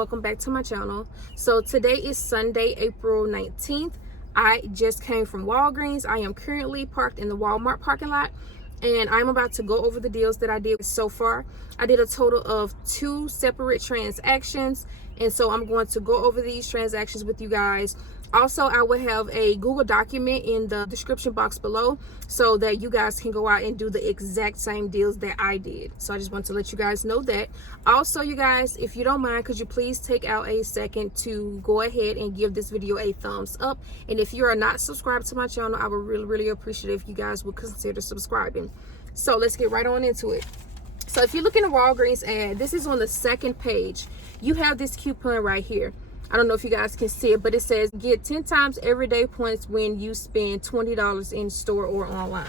welcome back to my channel. So today is Sunday, April 19th. I just came from Walgreens. I am currently parked in the Walmart parking lot, and I'm about to go over the deals that I did so far. I did a total of 2 separate transactions, and so I'm going to go over these transactions with you guys. Also, I will have a Google document in the description box below so that you guys can go out and do the exact same deals that I did. So I just want to let you guys know that. Also, you guys, if you don't mind, could you please take out a second to go ahead and give this video a thumbs up. And if you are not subscribed to my channel, I would really appreciate it if you guys would consider subscribing. So let's get right on into it. So if you look in the Walgreens ad, this is on the second page. You have this coupon right here. I don't know if you guys can see it, but it says get 10 times everyday points when you spend $20 in store or online.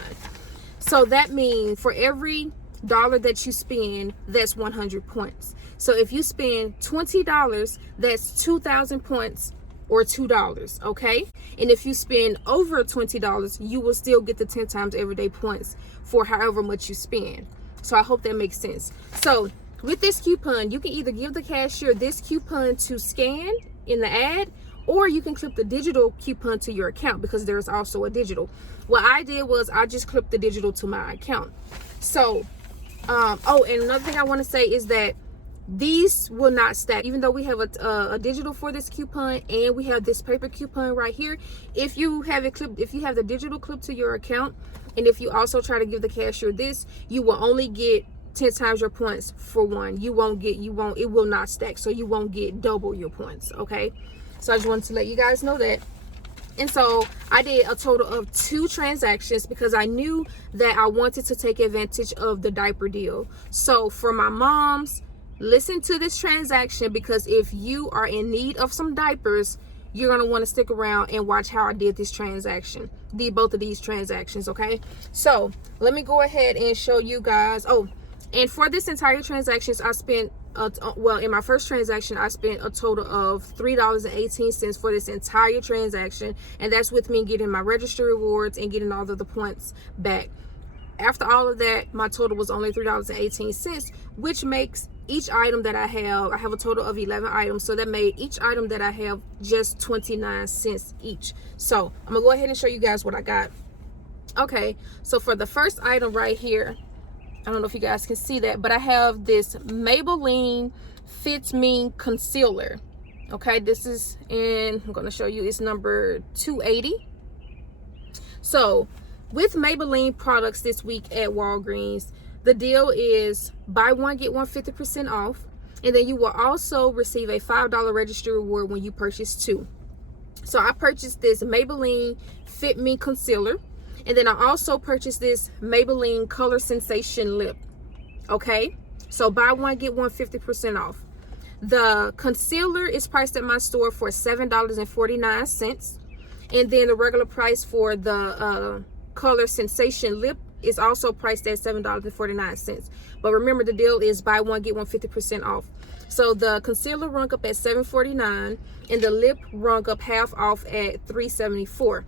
So that means for every dollar that you spend, that's 100 points. So if you spend $20, that's 2,000 points or $2, okay? And if you spend over $20, you will still get the 10 times everyday points for however much you spend. So I hope that makes sense. So with this coupon, you can either give the cashier this coupon to scan in the ad, or you can clip the digital coupon to your account, because there's also a digital. What I did was I just clipped the digital to my account. So oh, and another thing I want to say is that these will not stack. Even though we have a digital for this coupon and we have this paper coupon right here, if you have it clipped, if you have the digital clip to your account, and if you also try to give the cashier this, you will only get 10 times your points for one. It will not stack, so you won't get double your points, okay? So I just wanted to let you guys know that. And so I did a total of 2 transactions because I knew that I wanted to take advantage of the diaper deal. So for my moms, listen to this transaction, because if you are in need of some diapers, you're going to want to stick around and watch how I did this transaction. Both of these transactions, okay? So let me go ahead and show you guys. Oh, and for this entire transactions, I spent, well, in my first transaction, I spent a total of $3.18 for this entire transaction. And that's with me getting my registry rewards and getting all of the points back. After all of that, my total was only $3.18, which makes each item that I have a total of 11 items. So that made each item that I have just 29 cents each. So I'm gonna go ahead and show you guys what I got. Okay, so for the first item right here, I don't know if you guys can see that, but I have this Maybelline Fit Me Concealer. Okay, this is in, I'm going to show you, it's number 280. So with Maybelline products this week at Walgreens, the deal is buy one, get one 50% off. And then you will also receive a $5 registry reward when you purchase 2. So I purchased this Maybelline Fit Me Concealer. And then I also purchased this Maybelline Color Sensation Lip. Okay, so buy one, get one 50% off. The concealer is priced at my store for $7.49. And then the regular price for the Color Sensation Lip is also priced at $7.49. But remember, the deal is buy one, get one 50% off. So the concealer rung up at $7.49 and the lip rung up half off at $3.74.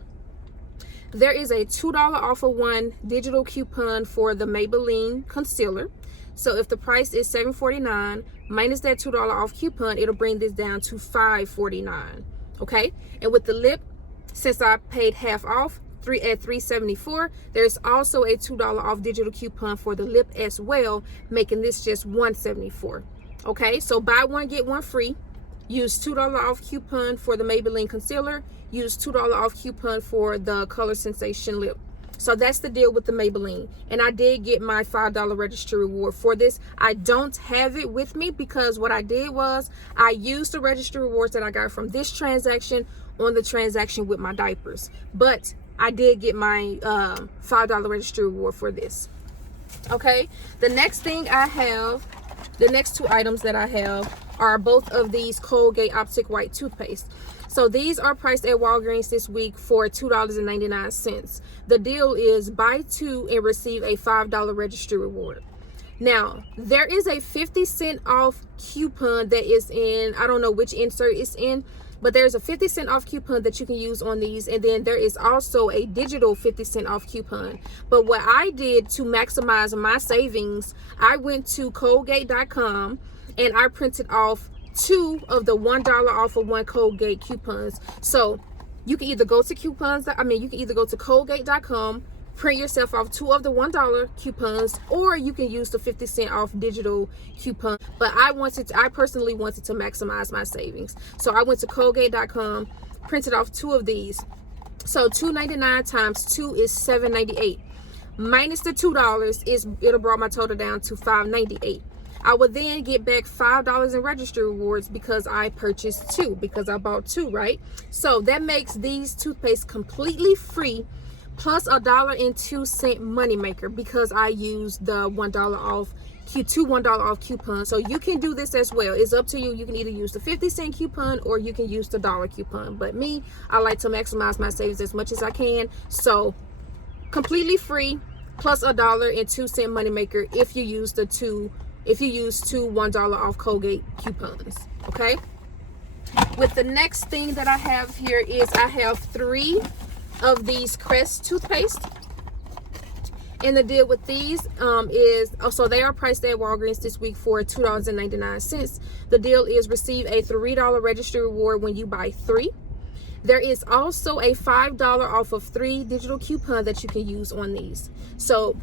There is a $2 off of one digital coupon for the Maybelline concealer. So if the price is $7.49 minus that $2 off coupon, it'll bring this down to $5.49. Okay, and with the lip, since I paid half off at $3.74, there's also a $2 off digital coupon for the lip as well, making this just $1.74. Okay, so buy one, get one free. Use $2 off coupon for the Maybelline concealer. Use $2 off coupon for the Color Sensation Lip. So that's the deal with the Maybelline. And I did get my $5 registry reward for this. I don't have it with me because what I did was I used the registry rewards that I got from this transaction on the transaction with my diapers. But I did get my $5 registry reward for this. Okay, the next thing I have, the next 2 items that I have are both of these Colgate Optic White toothpaste. So these are priced at Walgreens this week for $2.99. The deal is buy 2 and receive a $5 registry reward. Now, there is a 50% off coupon that is in, I don't know which insert it's in, but there's a 50% off coupon that you can use on these. And then there is also a digital 50% off coupon. But what I did to maximize my savings, I went to Colgate.com and I printed off 2 of the $1 off of 1 Colgate coupons. So you can either go to you can either go to Colgate.com, print yourself off 2 of the $1 coupons, or you can use the 50 cent off digital coupon. But I personally wanted to maximize my savings. So I went to Colgate.com, printed off 2 of these. So $2.99 times 2 is $7.98. Minus the $2 it'll brought my total down to $5.98. I would then get back $5 in registry rewards because I purchased 2, because I bought 2, right? So that makes these toothpaste completely free, plus $1.02 moneymaker because I used the $1 off $1 off coupon. So you can do this as well. It's up to you. You can either use the 50-cent coupon or you can use the dollar coupon. But me, I like to maximize my savings as much as I can. So completely free, plus $1.02 moneymaker if you use two $1 off Colgate coupons. Okay, with the next thing that I have here is I have 3 of these Crest toothpaste, and the deal with these so they are priced at Walgreens this week for $2.99. The deal is receive a $3 registry reward when you buy 3. There is also a $5 off of 3 digital coupon that you can use on these. So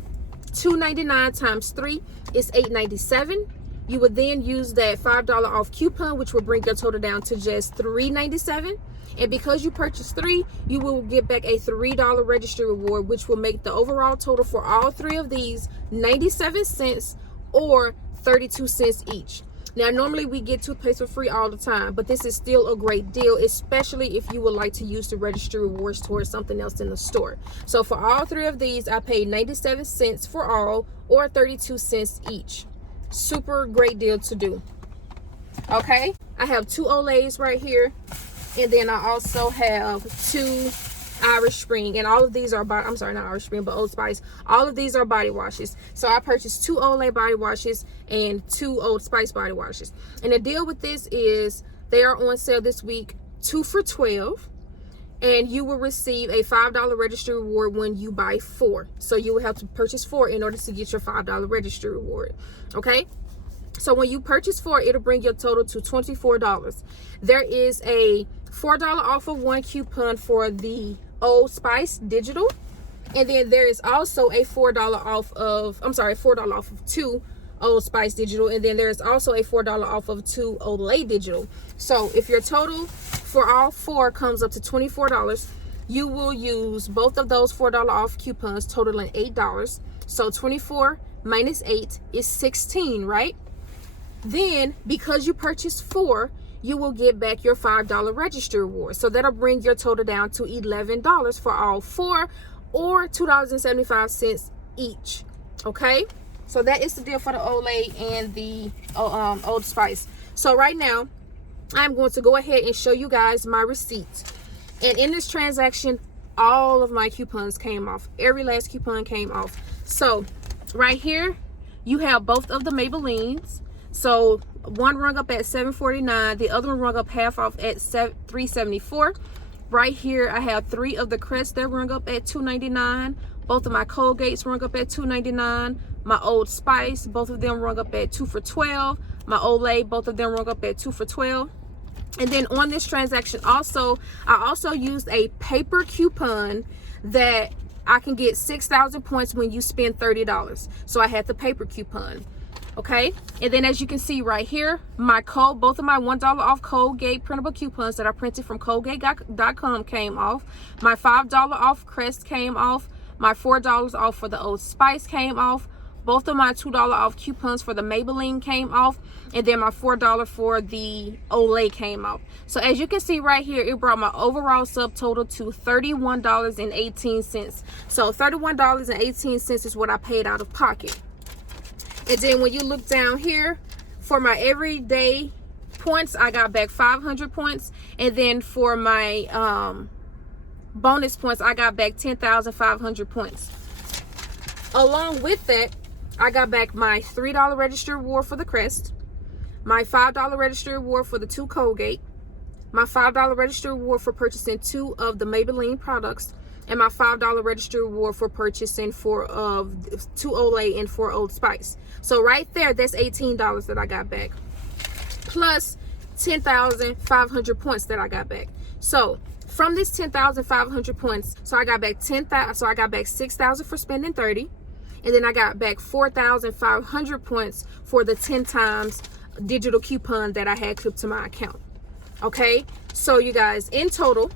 $2.99 times 3 is $8.97. You would then use that $5 off coupon, which will bring your total down to just $3.97. And because you purchased 3, you will get back a $3 registry reward, which will make the overall total for all 3 of these 97 cents or 32 cents each. Now, normally we get toothpaste for free all the time, but this is still a great deal, especially if you would like to use the registry rewards towards something else in the store. So for all 3 of these, I paid 97 cents for all, or 32 cents each. Super great deal to do. Okay, I have 2 Olays right here, and then I also have 2 Irish Spring, and all of these are not Irish Spring, but Old Spice. All of these are body washes. So I purchased 2 Olay body washes and 2 Old Spice body washes. And the deal with this is they are on sale this week, 2 for $12, and you will receive a $5 registry reward when you buy 4. So you will have to purchase 4 in order to get your $5 registry reward. Okay, so when you purchase 4, it'll bring your total to $24. There is a $4 off of 1 coupon for the Old Spice digital, and then there is also a $4 off of 2 Old Spice digital, and then there's also a $4 off of 2 Olay digital. So if your total for all 4 comes up to $24, you will use both of those $4 off coupons, totaling $8. So 24 minus 8 is 16, right? Then because you purchased 4, you will get back your $5 registry reward. So that'll bring your total down to $11 for all 4, or $2.75 each. Okay, so that is the deal for the Olay and the Old Spice. So right now, I'm going to go ahead and show you guys my receipt. And in this transaction, all of my coupons came off. Every last coupon came off. So right here, you have both of the Maybellines. So one rung up at $7.49, the other one rung up half off at $3.74. Right here, I have 3 of the Crest that rung up at $2.99. Both of my Colgates rung up at $2.99. My Old Spice, both of them rung up at 2 for $12. My Olay, both of them rung up at 2 for $12. And then on this transaction also, I also used a paper coupon that I can get 6,000 points when you spend $30. So I had the paper coupon. Okay, and then as you can see right here, both of my $1 off Colgate printable coupons that I printed from Colgate.com came off. My $5 off Crest came off. My $4 off for the Old Spice came off. Both of my $2 off coupons for the Maybelline came off, and then my $4 for the Olay came off. So as you can see right here, it brought my overall subtotal to $31.18. So $31.18 is what I paid out of pocket. And then when you look down here, for my everyday points, I got back 500 points. And then for my bonus points, I got back 10,500 points. Along with that, I got back my $3 registry reward for the Crest, my $5 registry reward for the 2 Colgate, my $5 registry reward for purchasing 2 of the Maybelline products, and my $5 registry reward for purchasing 4 of 2 Olay and 4 Old Spice. So right there, that's $18 that I got back. Plus 10,500 points that I got back. So from this 10,500 points, so I got back 10,000. So I got back 6,000 for spending 30, and then I got back 4,500 points for the 10 times digital coupon that I had clipped to my account. Okay, so you guys, in total,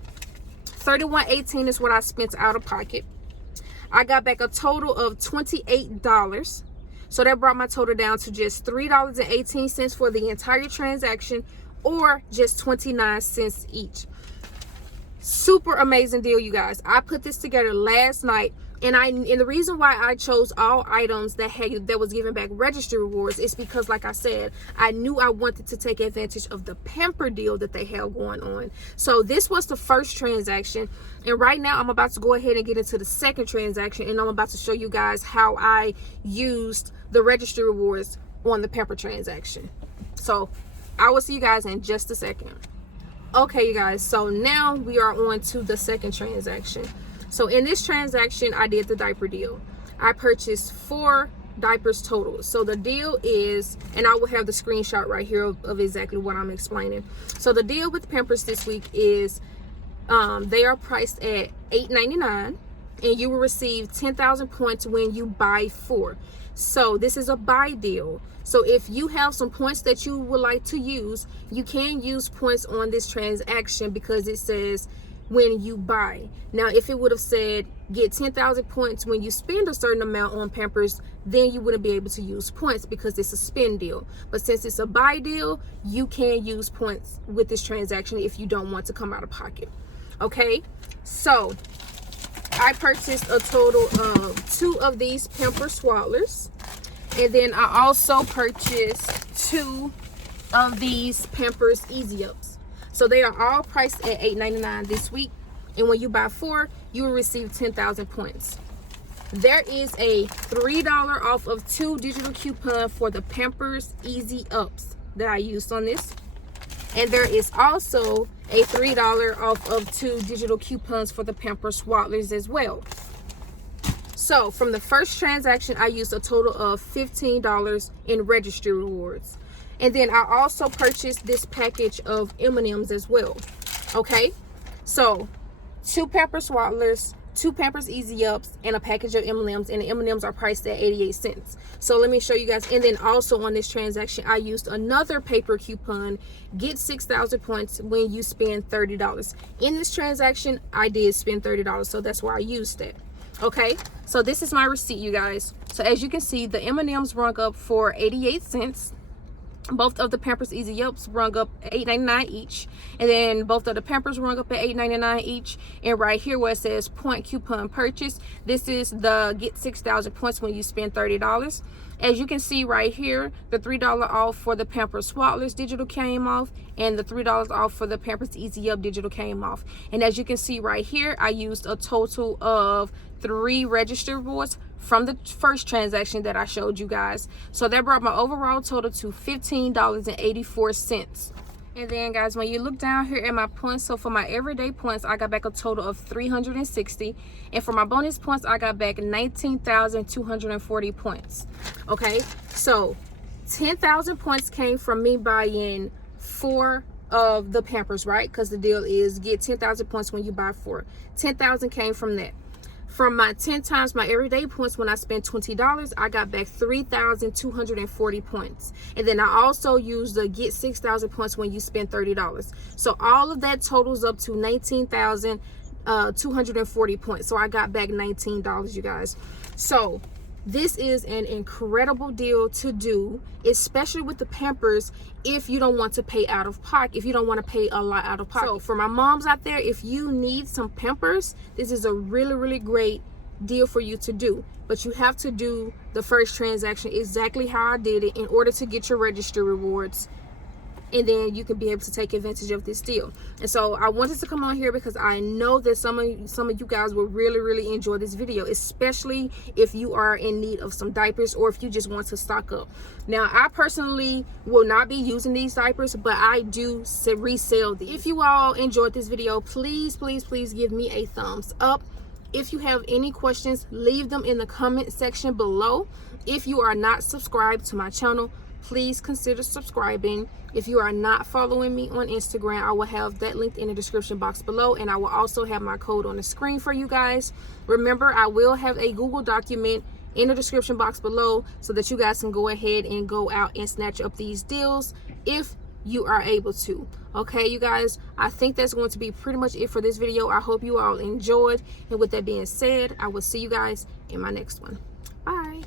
$31.18 is what I spent out of pocket. I got back a total of $28. So that brought my total down to just $3.18 for the entire transaction, or just 29 cents each. Super amazing deal, you guys. I put this together last night, and the reason why I chose all items that was giving back registry rewards is because, like I said, I knew I wanted to take advantage of the Pampers deal that they have going on. So this was the first transaction, and right now I'm about to go ahead and get into the second transaction, and I'm about to show you guys how I used the registry rewards on the Pampers transaction. So I will see you guys in just a second. Okay, you guys, so now we are on to the second transaction. So in this transaction, I did the diaper deal. I purchased 4 diapers total. So the deal is, and I will have the screenshot right here of exactly what I'm explaining. So the deal with Pampers this week is they are priced at $8.99, and you will receive 10,000 points when you buy 4. So this is a buy deal. So if you have some points that you would like to use, you can use points on this transaction because it says when you buy. Now, if it would have said get 10,000 points when you spend a certain amount on Pampers, then you wouldn't be able to use points because it's a spend deal. But since it's a buy deal, you can use points with this transaction if you don't want to come out of pocket. Okay, so I purchased a total of 2 of these Pampers Swaddlers, and then I also purchased 2 of these Pampers Easy Ups. So they are all priced at $8.99 this week, and when you buy 4, you will receive 10,000 points. There is a $3 off of 2 digital coupon for the Pampers Easy Ups that I used on this, and there is also a $3 off of 2 digital coupons for the Pampers Swaddlers as well. So from the first transaction, I used a total of $15 in registry rewards. And then I also purchased this package of M&Ms as well. Okay, so 2 Pampers Swaddlers, 2 Pampers Easy Ups, and a package of M&Ms, and the M&Ms are priced at 88 cents. So let me show you guys. And then also on this transaction, I used another paper coupon, get 6,000 points when you spend $30. In this transaction, I did spend $30, so that's why I used it. Okay, so this is my receipt, you guys. So as you can see, the M&Ms rung up for 88 cents. Both of the Pampers Easy Ups rung up at $8.99 each, and then both of the Pampers rung up at $8.99 each. And right here where it says point coupon purchase, this is the get 6,000 points when you spend $30. As you can see right here, the $3 off for the Pampers Swaddlers digital came off, and the $3 off for the Pampers Easy Up digital came off. And as you can see right here, I used a total of 3 registered rewards from the first transaction that I showed you guys. So that brought my overall total to $15.84. And then guys, when you look down here at my points, so for my everyday points, I got back a total of 360, and for my bonus points, I got back 19,240 points. Okay, so 10,000 points came from me buying 4 of the Pampers, right? Because the deal is get 10,000 points when you buy 4. 10,000 came from that. From my 10 times my everyday points, when I spent $20, I got back 3,240 points. And then I also used the get 6,000 points when you spend $30. So all of that totals up to 19,240 points. So I got back $19, you guys. So this is an incredible deal to do, especially with the Pampers, if you don't want to pay out of pocket, if you don't want to pay a lot out of pocket. So for my moms out there, if you need some Pampers, this is a really, really great deal for you to do. But you have to do the first transaction exactly how I did it in order to get your registry rewards, and then you can be able to take advantage of this deal. And so I wanted to come on here because I know that some of you guys will really, really enjoy this video, especially if you are in need of some diapers or if you just want to stock up. Now, I personally will not be using these diapers, but I do resell these. If you all enjoyed this video, please, please, please give me a thumbs up. If you have any questions, leave them in the comment section below. If you are not subscribed to my channel, please consider subscribing. If you are not following me on Instagram, I will have that linked in the description box below, and I will also have my code on the screen for you guys. Remember, I will have a Google document in the description box below so that you guys can go ahead and go out and snatch up these deals if you are able to. Okay, you guys, I think that's going to be pretty much it for this video. I hope you all enjoyed, and with that being said, I will see you guys in my next one. Bye.